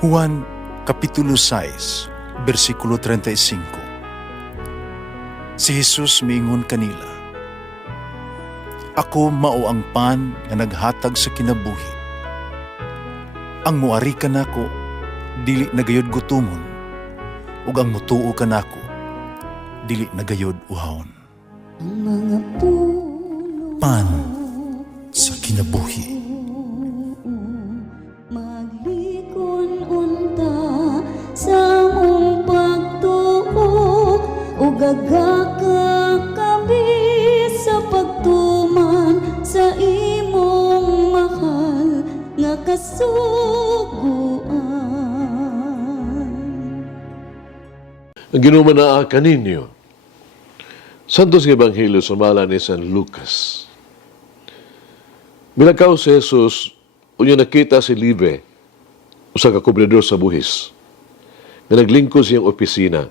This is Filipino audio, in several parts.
Juan Kapitulo 6, versikulo 35. Si Jesus miingon kanila, "Ako mao ang pan nga naghatag sa kinabuhi. Ang muari kanako dili nagayod gutomon, ug ang mutuo kanako dili nagayod uhawon." Ang mga puno Pan sa kinabuhi. maglikon unta sa mong pagtuo ug gagaka kami sa pagtuman sa imong mahal nga kasuguan. Ang ginumanaa kaninyo, Santos nga Ebanghelyo sumala ni San Lucas. Milakaw si Jesus, unya nakita si Libe, usa ka kubredor sa buhis, nga naglingkod siyang opisina.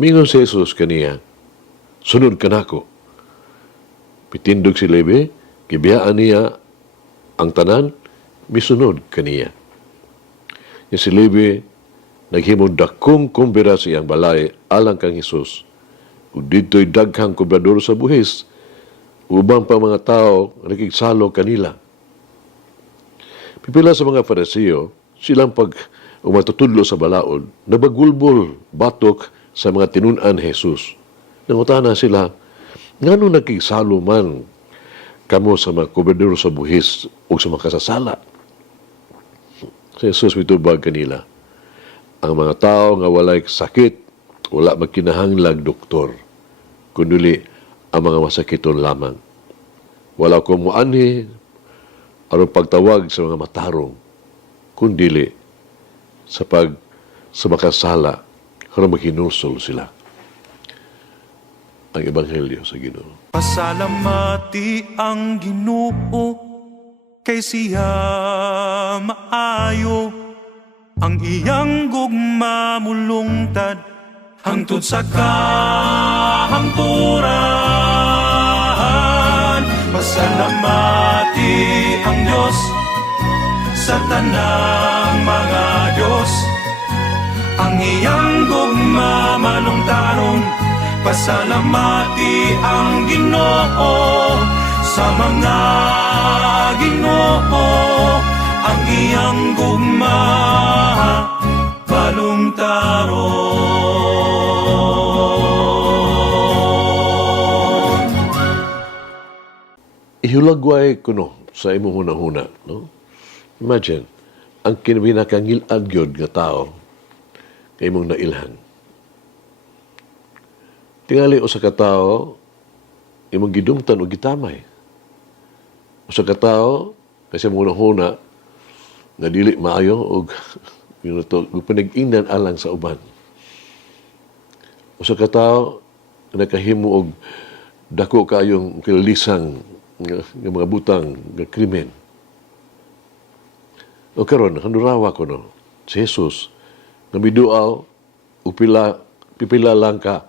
Mingon si Jesus kaniya, "Sunod ka nako." Pitindog si Libe, gibiyaan niya ang tanan, misunod kaniya. Yung si Libe, naghimong dakong kumbira sa iyang balay alang kang Jesus. Ug dito'y daghang kubrador sa buhis, ubang pa mga tao nakigsalo kanila. Pipila sa mga Fariseo, silang pag umatutudlo sa balaod, nabagulbol batok sa mga tinunan Jesus. Nangutana sila, ngano nakigsalo man kamo sa mga kubrador sa buhis o sa mga kasasala? Si Jesus mitubag kanila, ang mga tao nga walay sakit, wala magkinahanglag doktor, kundi ang mga masakiton lamang. Wala ko muanhi aron pagtawag sa mga matarong, kundi sa makasala aron maghinusol sila. Ang Ebanghelyo sa Ginoo. Pasalamati ang Ginoo kay siya maayo, ang iyang gugma mulungtad hangtod sa kahangturan. Pasalamati ang Diyos sa tanang mga Diyos, ang iyang gugma malungtaron. Pasalamati ang Ginoo sa mga Ginoo, ang iyang gugma balungtaron. Ihulagway kuno sa imong hunahuna, no? Imagine, ang kinabinakangilad gyud nga tao kay imong nailhan. Tingali usa ka tawo imong gidumtan og gitamay. Usa ka tawo kasi imong hunahuna nga dili maayo og pinag-ingnan alang sa uban. Usa ka tawo nga nakahimo og dako kayong kilalisang nga mga butang nga krimen. O karon handurawa ko no, si Jesus nga miduaw o pipila lang ka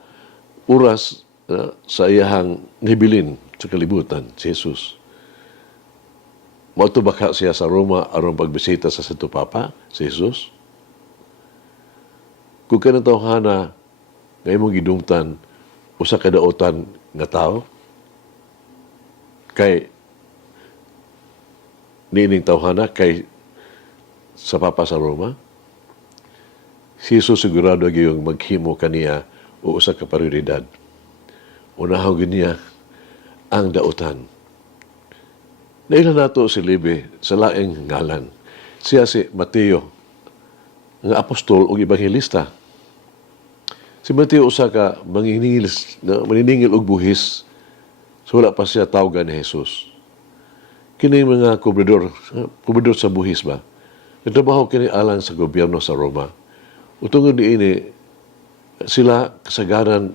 oras sa iyahang nibilin sa kalibutan, si Jesus. Mauto baka siya sa Roma aron pagbisita sa Santo Papa, si Jesus? Kung ka tawhana nga imong gidumtan usa ka daotan nga tao, kay nining tawhana kay sa Papa sa Roma, si Jesus sigurado gyud maghimo kaniya o usa ka prioridad. Unahaw niya ang daotan. Naila nato si Libe sa laing ngalan. Siya si Mateo, nga apostol o ebanghelista. Si Mateo usa ka maniningil og buhis, so wala pa siya tawgan ni Jesus. Kini mga kubrador sa buhis ba? Nagtrabaho kini alang sa gobyerno sa Roma. Utungod diini sila kasagaran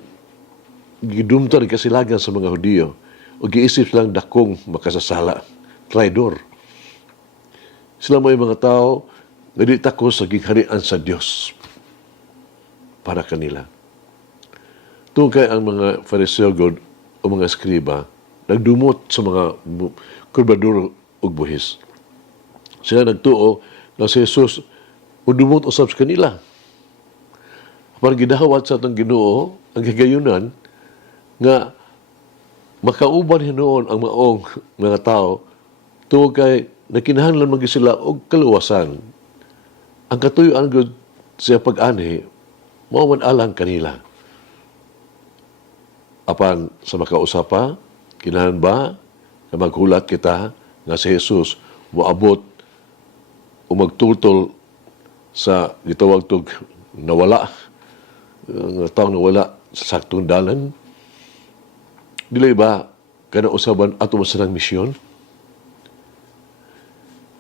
gidumtan kasilagan sa mga Hudiyo o giisip silang dakong makasasala, traidor. Sila may mga tao nga di takos sa gigharian sa Dios para kanila. Tungkay ang mga Fariseo o mga skriba nagdumot sa mga kubrador ug buhis. Sila nagtuo na si Jesus o dumot usab sa kanila. Apan gidawat sa atong Ginoo ang kagayunan nga makauban hinuon ang maong mga tao tuwag kay nakinahanglan man gyud sila og kaluwasan. Ang katuyoan gud sa pag-ani mao man alang kanila. Apan sa makausapa, kinahanglan ba na maghulat kita nga si Jesus moabot o magtutol sa gitawag tog nawala, nga taong nawala sa saktong dalan? Dili ba kana usaban ato masanang misyon?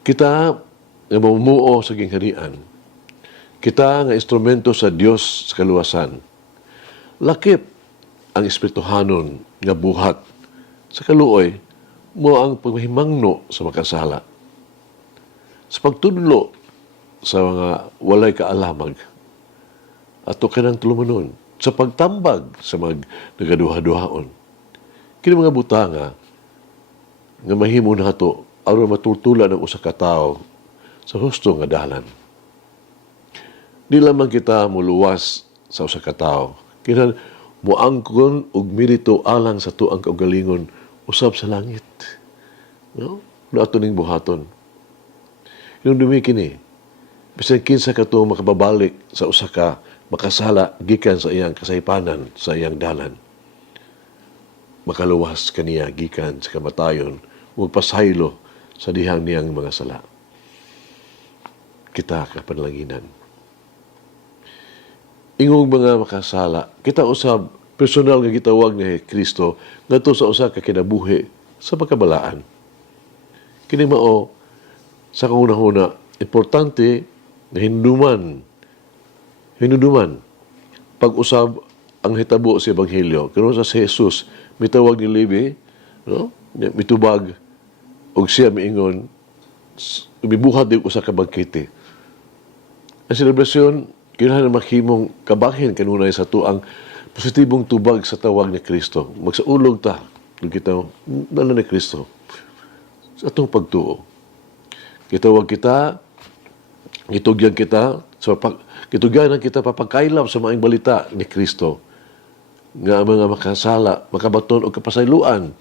Kita nga mamumuo sa gingharian, kita nga instrumento sa Dios sa kaluwasan. Lakip ang espirituhanon nga buhat sa kaluoy mo ang pagmahimangno sa makasala. Sa pagtudlo sa mga walay kaalamag ato kanang tulumanon, sa pagtambag sa mga nagaduha-duhaon. Kini mga butanga nga mahimo nato aron matultulan ang usa ka tawo sa husto nga dalan. Di lamang kita muluwas sa usa ka tawo, kinahanglan moangkon og merito alang sa tuang kaugalingon usab sa langit. No? Ato ning buhaton. Yung dumi kini, bisan kinsa ka to makababalik sa usa ka makasala gikan sa iyang kasaypanan sa iyang dalan. Makaluwas kaniya gikan sa kamatayon ug pasaylo sa dihang niyang mga sala. Kita kapanlanginan. Ingong mga makasala, kita usab personal nga gitawag ni Kristo ngadto sa usa ka kinabuhi sa pagkabalaan. Kini mao sa kauna-una importante nga hinduman pag-usab ang hitabo sa ebanghelyo. Kano sa si Jesus mitawag ni Levi, no? Mitubag og siya miingon mibuhat din usa ka bangkete. Ang selebrasyon kinahanglan maghimong kabahin kanunay sa tuang positibong tubag sa tawag ni Kristo. Magsaulog ta kung kita dala ni Kristo sa atong pagtuo. Kitawag kita, gitugyan kita, gitugyan kita papagkailap sa maayong balita ni Kristo nga ang mga makasala, makabaton o kapasayloan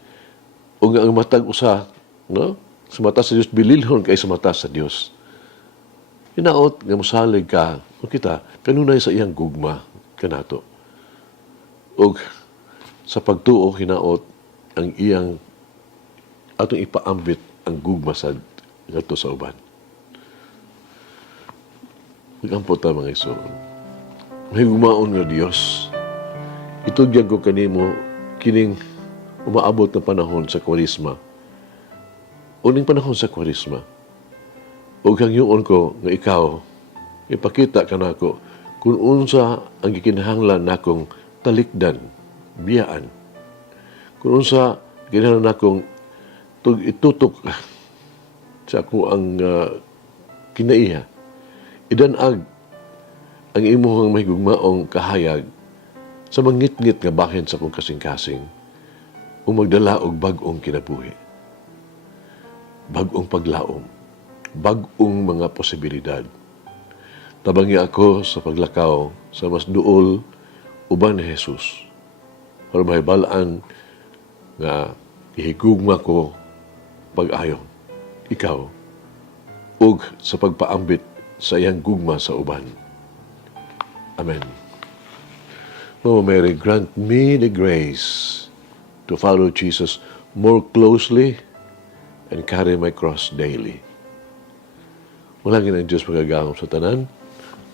o nga ang matag usa, no? Sa mata sa Dios bililhon kay sa mata sa Dios. Hinaot nga mosalig ka o kita kanunay sa iyang gugma kanato. O sa pagtuo hinaot ang iyang atong ipaambit ang gugma sa ngadto sa uban. Nagampot ta mga igsoon. May gugmaon nga Dios. Itugyan ko kanimo kining umaabot na panahon sa Kwaresma. Uning panahon sa Kwaresma. Ug hangyoon ko nga ikaw ipakita kanako kung unsa ang gikinahanglan nakong talikdan, biyaan. Kung unsa kinahanglan nakong itutok sa ako ang kinaiha. Idanag ang imuhang may gugmaong kahayag sa mangit-ngit nga bahin sa kong kasing-kasing o magdala og bag-ong kinabuhi. Bag-ong paglaom, bag-ong mga posibilidad. Tabangi ako sa paglakaw sa mas duol uban ni Jesus para mahibalaan nga ihigugma ko pag-ayon ikaw ug sa pagpaambit sa iyang gugma sa uban. Amen. Mama Mary, grant me the grace to follow Jesus more closely and carry my cross daily. Malangin ang Diyos magagahom sa tanan,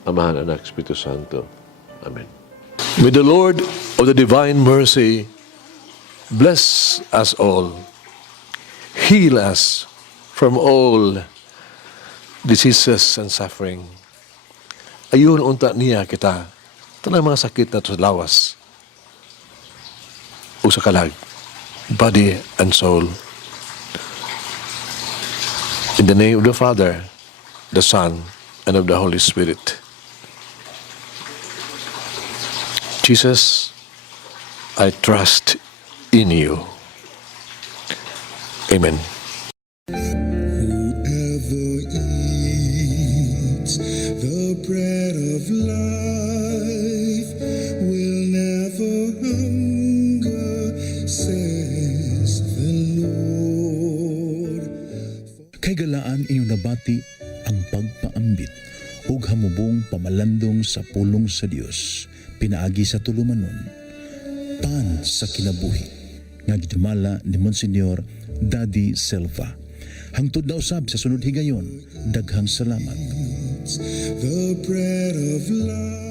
Amahan, Anak, Espiritu Santo. Amen. May the Lord of the divine mercy bless us all, heal us from all diseases and suffering. Ayun unta niya kita, tanang mga sakit na sa lawas o sa kalag, body and soul. In the name of the Father, the Son, and of the Holy Spirit. Jesus, I trust in you. Amen. Whoever eats the Hinigalaan inyong nabati ang pagpaambit ug hamubong pamalandong sa pulong sa Dios pinaagi sa tulumanon. Pan sa kinabuhi nga gidumala ni Monsignor Daddy Silva. Hangtod na usab sa sunod higayon, daghang salamat. The bread of life.